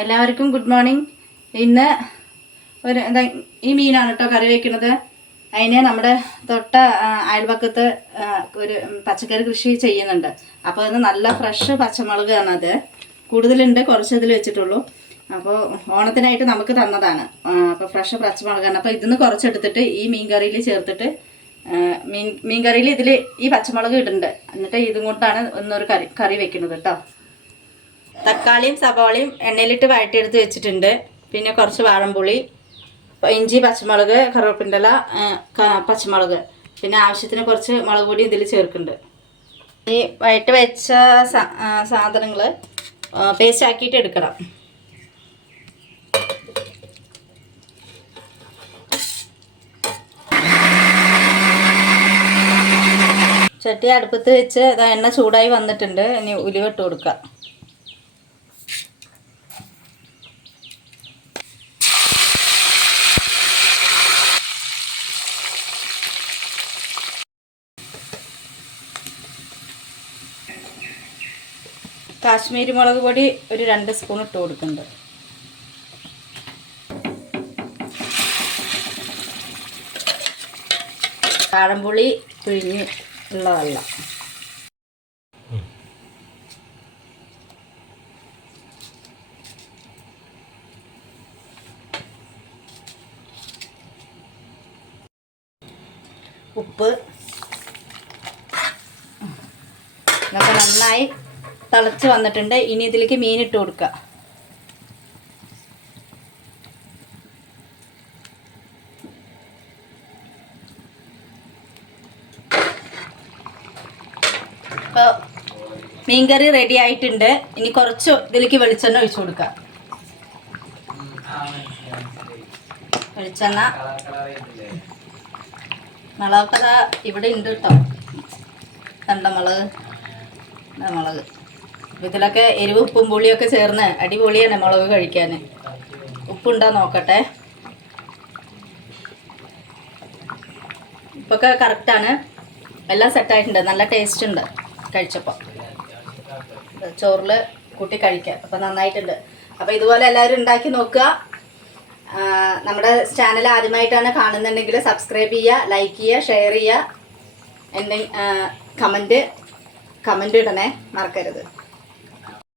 എല്ലാവർക്കും good morning. ഇന്ന് ഈ മീനാണ് കേട്ടോ കറി വയ്ക്കുന്നത്. അതിന് നമ്മുടെ തൊട്ട അയൽപക്കത്ത് ഒരു പച്ചക്കറി കൃഷി ചെയ്യുന്നുണ്ട്. അപ്പോൾ അത് നല്ല ഫ്രഷ് പച്ചമുളകാണ്. അത് കൂടുതലുണ്ട്, കുറച്ച് ഇതിൽ വെച്ചിട്ടുള്ളൂ. അപ്പോൾ ഓണത്തിനായിട്ട് നമുക്ക് തന്നതാണ്. അപ്പോൾ ഫ്രഷ് പച്ചമുളകാണ്. അപ്പോൾ ഇതിന്ന് കുറച്ചെടുത്തിട്ട് ഈ മീൻ കറിയിൽ ചേർത്തിട്ട് മീൻ കറിയിൽ ഇതിൽ ഈ പച്ചമുളക് ഇടുന്നുണ്ട്. എന്നിട്ട് ഇതും കൊണ്ടാണ് ഒന്നൊരു കറി വെക്കുന്നത് കേട്ടോ. തക്കാളിയും സവാളയും എണ്ണയിലിട്ട് വഴറ്റിയെടുത്ത് വെച്ചിട്ടുണ്ട്. പിന്നെ കുറച്ച് വാഴമ്പുളി, ഇഞ്ചി, പച്ചമുളക്, കറുവപ്പിൻ്റെല, പച്ചമുളക്, പിന്നെ ആവശ്യത്തിന് കുറച്ച് മുളക് പൊടി ഇതിൽ ചേർക്കുന്നുണ്ട്. ഈ വഴറ്റി വെച്ച സാധനങ്ങൾ പേസ്റ്റ് ആക്കിയിട്ട് എടുക്കണം. ചട്ടി അടുപ്പത്ത് വെച്ച് എണ്ണ ചൂടായി വന്നിട്ടുണ്ട്. ഇനി ഉലുവ ഇട്ട് കൊടുക്കാം. കാശ്മീരി മുളക് പൊടി ഒരു 2 സ്പൂൺ ഇട്ട് കൊടുക്കുന്നുണ്ട്. വാഴമ്പുളി പിഴിഞ്ഞ് ഉള്ള വെള്ളം, ഉപ്പ്. ഇതൊക്കെ നന്നായി തിളച്ച് വന്നിട്ടുണ്ട്. ഇനി ഇതിലേക്ക് മീനിട്ട് കൊടുക്കുക. ഇപ്പോൾ മീൻകറി റെഡി ആയിട്ടുണ്ട്. ഇനി കുറച്ച് ഇതിലേക്ക് വെളിച്ചെണ്ണ ഒഴിച്ചു കൊടുക്കുക. വെളിച്ചെണ്ണ, മുളകൊക്കെ ഇവിടെ ഉണ്ട് കേട്ടോ. മുളക് ഇതിലൊക്കെ എരിവ് ഉപ്പും പുളിയൊക്കെ ചേർന്ന് അടിപൊളിയാണ് മുളക് കഴിക്കാൻ. ഉപ്പുണ്ടോ നോക്കട്ടെ. ഉപ്പൊക്കെ കറക്റ്റാണ്. എല്ലാം സെറ്റായിട്ടുണ്ട്. നല്ല ടേസ്റ്റ് ഉണ്ട് കഴിച്ചപ്പോൾ. ചോറിൽ കൂട്ടി കഴിക്കാം. അപ്പോൾ നന്നായിട്ടുണ്ട്. അപ്പോൾ ഇതുപോലെ എല്ലാവരും ഉണ്ടാക്കി നോക്കുക. നമ്മുടെ ചാനൽ ആദ്യമായിട്ടാണ് കാണുന്നുണ്ടെങ്കിൽ സബ്സ്ക്രൈബ് ചെയ്യുക, ലൈക്ക് ചെയ്യുക, ഷെയർ ചെയ്യുക. കമൻറ്റ് ഇടണേ, മറക്കരുത്.